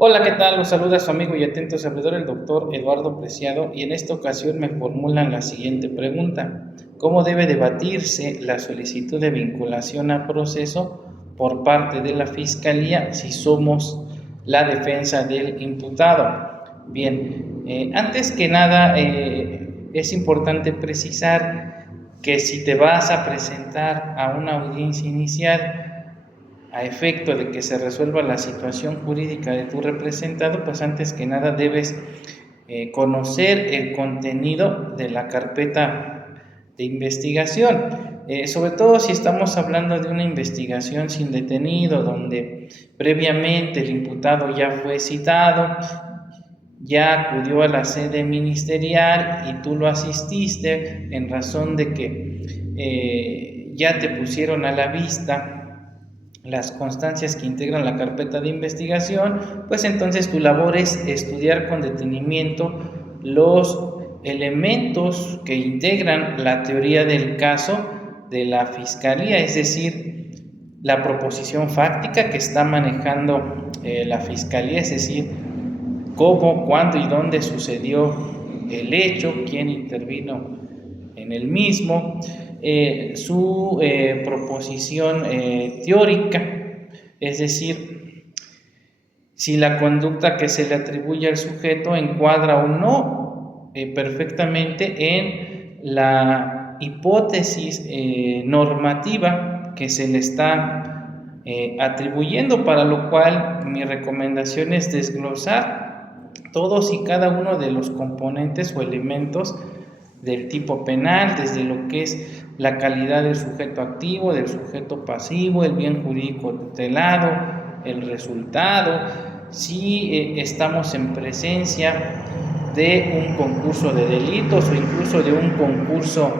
Hola, ¿qué tal? Los saluda su amigo y atento servidor, el doctor Eduardo Preciado, y en esta ocasión me formulan la siguiente pregunta: ¿cómo debe debatirse la solicitud de vinculación a proceso por parte de la Fiscalía si somos la defensa del imputado? Bien, antes que nada es importante precisar que si te vas a presentar a una audiencia inicial a efecto de que se resuelva la situación jurídica de tu representado, pues antes que nada debes conocer el contenido de la carpeta de investigación, sobre todo si estamos hablando de una investigación sin detenido, donde previamente el imputado ya fue citado, ya acudió a la sede ministerial y tú lo asististe en razón de que ya te pusieron a la vista las constancias que integran la carpeta de investigación, pues entonces tu labor es estudiar con detenimiento los elementos que integran la teoría del caso de la Fiscalía, es decir, la proposición fáctica que está manejando la Fiscalía, es decir, cómo, cuándo y dónde sucedió el hecho, quién intervino en el mismo, su proposición teórica, es decir, si la conducta que se le atribuye al sujeto encuadra o no perfectamente en la hipótesis normativa que se le está atribuyendo, para lo cual mi recomendación es desglosar todos y cada uno de los componentes o elementos del tipo penal, desde lo que es la calidad del sujeto activo, del sujeto pasivo, el bien jurídico tutelado, el resultado, si estamos en presencia de un concurso de delitos o incluso de un concurso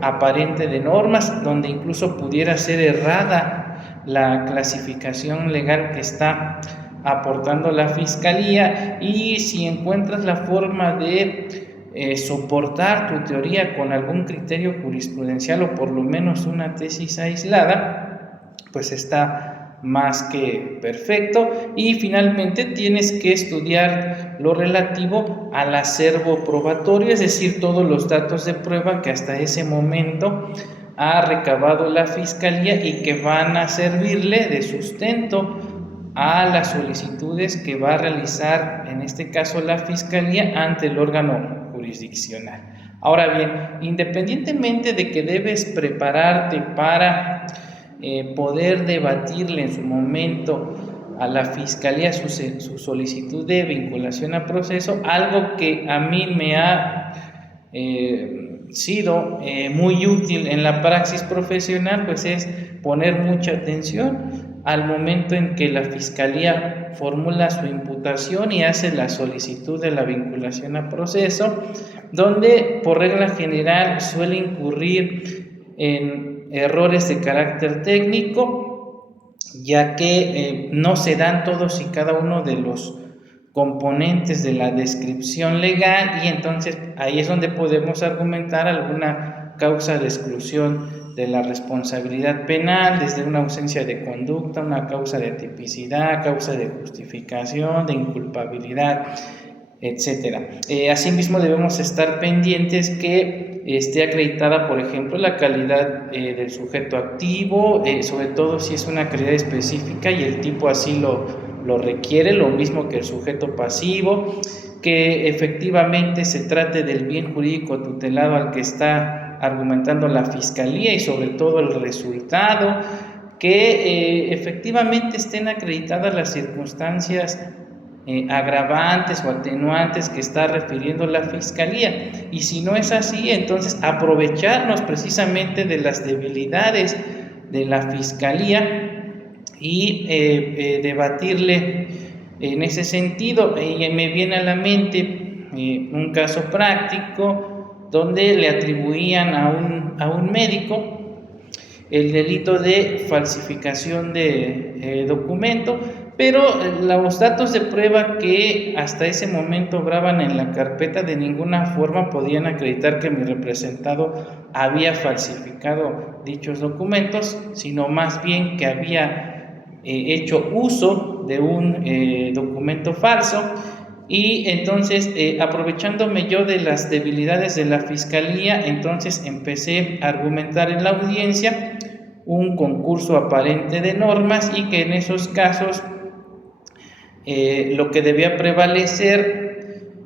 aparente de normas, donde incluso pudiera ser errada la clasificación legal que está aportando la Fiscalía, y si encuentras la forma de soportar tu teoría con algún criterio jurisprudencial o por lo menos una tesis aislada, pues está más que perfecto. Y finalmente tienes que estudiar lo relativo al acervo probatorio, es decir, todos los datos de prueba que hasta ese momento ha recabado la Fiscalía y que van a servirle de sustento a las solicitudes que va a realizar, en este caso, la Fiscalía ante el órgano jurisdiccional. Ahora bien, independientemente de que debes prepararte para poder debatirle en su momento a la Fiscalía su solicitud de vinculación a proceso, algo que a mí me ha sido muy útil en la praxis profesional, pues es poner mucha atención al momento en que la Fiscalía formula su imputación y hace la solicitud de la vinculación a proceso, donde por regla general suele incurrir en errores de carácter técnico, ya que no se dan todos y cada uno de los componentes de la descripción legal, y entonces ahí es donde podemos argumentar alguna causa de exclusión de la responsabilidad penal, desde una ausencia de conducta, una causa de tipicidad, causa de justificación, de inculpabilidad, etcétera. Asimismo, debemos estar pendientes que esté acreditada, por ejemplo, la calidad del sujeto activo, sobre todo si es una calidad específica y el tipo así lo requiere, lo mismo que el sujeto pasivo, que efectivamente se trate del bien jurídico tutelado al que está argumentando la Fiscalía, y sobre todo el resultado, que efectivamente estén acreditadas las circunstancias agravantes o atenuantes que está refiriendo la Fiscalía. Y si no es así, entonces aprovecharnos precisamente de las debilidades de la Fiscalía y debatirle en ese sentido. Me viene a la mente un caso práctico donde le atribuían a un médico el delito de falsificación de documento, pero los datos de prueba que hasta ese momento obraban en la carpeta de ninguna forma podían acreditar que mi representado había falsificado dichos documentos, sino más bien que había hecho uso uso de un documento falso. Y entonces, aprovechándome yo de las debilidades de la Fiscalía, entonces empecé a argumentar en la audiencia un concurso aparente de normas y que en esos casos lo que debía prevalecer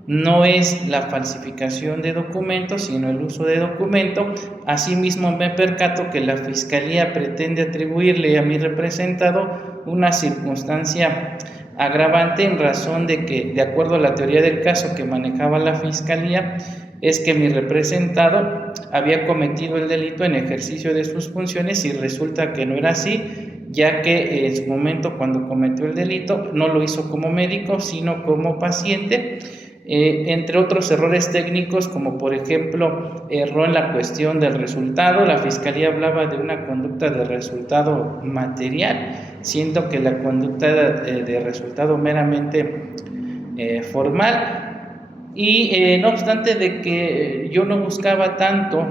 no es la falsificación de documentos, sino el uso de documento. Asimismo, me percato que la Fiscalía pretende atribuirle a mi representado una circunstancia agravante en razón de que, de acuerdo a la teoría del caso que manejaba la Fiscalía, es que mi representado había cometido el delito en ejercicio de sus funciones y resulta que no era así, ya que en su momento cuando cometió el delito no lo hizo como médico, sino como paciente. Entre otros errores técnicos, como por ejemplo, erró en la cuestión del resultado. La Fiscalía hablaba de una conducta de resultado material, siendo que la conducta de resultado meramente formal. Y no obstante de que yo no buscaba tanto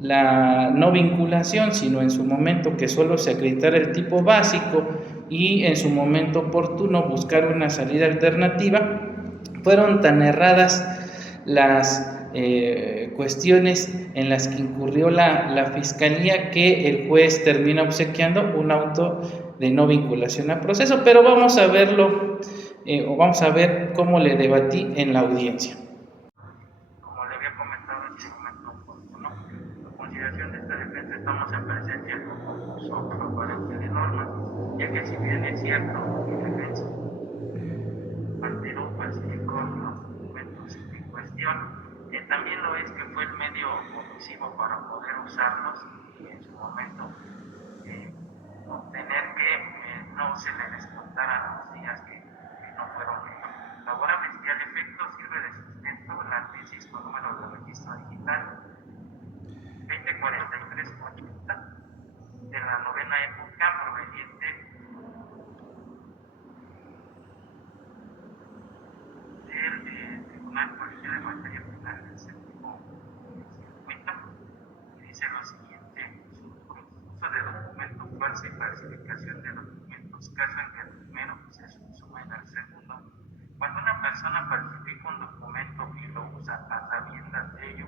la no vinculación, sino en su momento que solo se acreditara el tipo básico y en su momento oportuno buscar una salida alternativa, fueron tan erradas las cuestiones en las que incurrió la Fiscalía que el juez termina obsequiando un auto de no vinculación a proceso. Pero vamos a verlo, o vamos a ver cómo le debatí en la audiencia. Como le había comentado en ese momento oportuno, a consideración de esta defensa estamos en presencia de un concurso aparente de normas, ya que si bien es cierto, mi defensa alteró, falsificó los documentos en cuestión, también lo es que fue el medio omisivo para poder usarlos y en su momento obtener que no se le descontaran los días que no fueron laborables. Y al efecto sirve de sustento la tesis con número de registro digital 204380 de la novena época proveniente del Tribunal Colegial de Materia Penal del séptimo circuito, y dice lo siguiente: uso de documentos falso y falsificación de documentos, caso en que el primero se suma en el segundo. Cuando una persona falsifica un documento y lo usa a sabiendas de ello,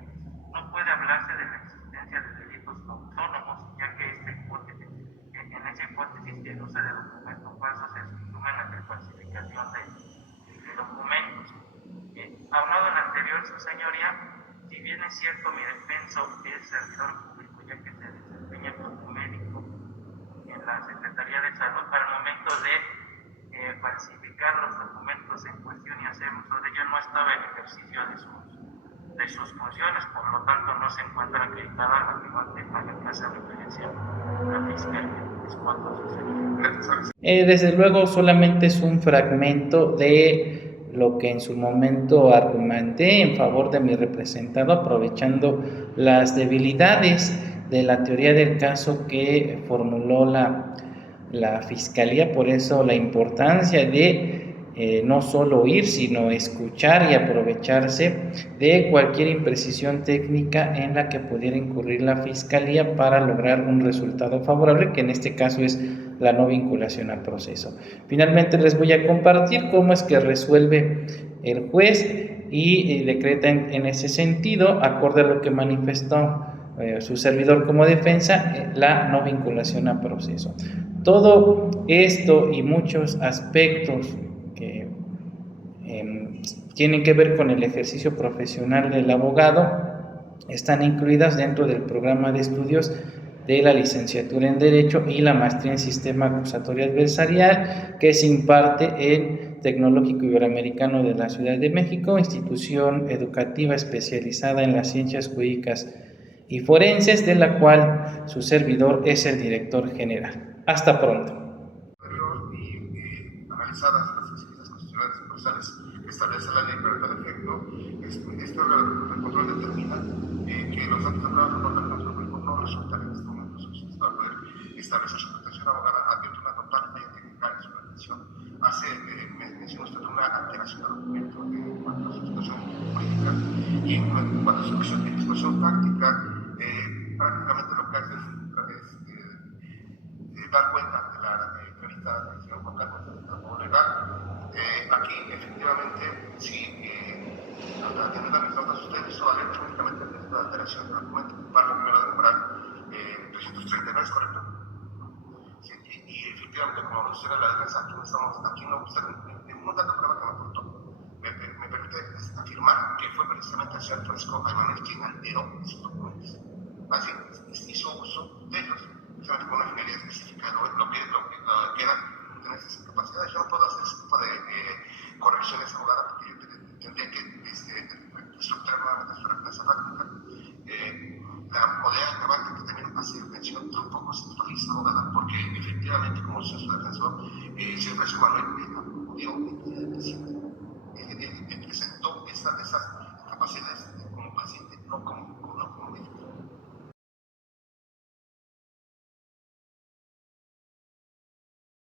no puede hablarse de la existencia de delitos autónomos, ya que en esa hipótesis el uso de documentos falsos se suma en la falsificación de documentos. Hablado en anterior, su señoría, si bien es cierto mi defenso es servidor público, ya que se desempeña como médico en la Secretaría de Salud, al momento de falsificar los documentos en cuestión y hacer uso de ello, no estaba en ejercicio de sus funciones, por lo tanto no se encuentra acreditada la relevante a la que hace referencia la Fiscalía. Es cuanto sucede. Desde luego solamente es un fragmento de lo que en su momento argumenté en favor de mi representado, aprovechando las debilidades de la teoría del caso que formuló la Fiscalía. Por eso la importancia de no solo oír, sino escuchar y aprovecharse de cualquier imprecisión técnica en la que pudiera incurrir la Fiscalía para lograr un resultado favorable, que en este caso es la no vinculación al proceso. Finalmente les voy a compartir cómo es que resuelve el juez y decreta en ese sentido, acorde a lo que manifestó su servidor como defensa, la no vinculación a proceso. Todo esto y muchos aspectos que tienen que ver con el ejercicio profesional del abogado están incluidas dentro del programa de estudios de la licenciatura en Derecho y la maestría en Sistema Acusatorio Adversarial, que se imparte en Tecnológico Iberoamericano de la Ciudad de México, institución educativa especializada en las ciencias jurídicas y forenses, de la cual su servidor es el director general. Hasta pronto. Y analizadas las exigencias constitucionales y procesales que establece la ley para tal efecto, el control determina que los datos hablados por el control público no resultan en este momento suficientes para poder establecer su protección. Abogada advierte una total falla técnica en su redacción. Menciona usted una alteración del documento en cuanto a su situación jurídica y en cuanto a su expresión táctica, prácticamente lo que hace es dar cuenta de la entrevista del señor Juan Carlos, del abogado legal, aquí efectivamente sí, atendiendo a mis notas, usted hizo valer únicamente el riesgo de alteración del documento, párrafo primero del numeral 339, ¿es correcto? Sí, y efectivamente, como menciona la defensa, aquí no usted, un dato prueba que me aportó, me permite afirmar que fue precisamente el señor Fresco Aymanel quien alteró esos documentos. Así, hizo uso de ellos, precisamente con una finalidad específica, lo que era tener esas incapacidades. Yo no puedo hacer ese tipo de correcciones, abogada, porque yo tendría que estructurar nuevamente su referencia fáctica. La modelo agravante que también hace mención tampoco se actualiza, abogada, porque efectivamente, como su defensor, el señor Fresco Manuel acudió el día del paciente, presentó esas capacidades como paciente, no como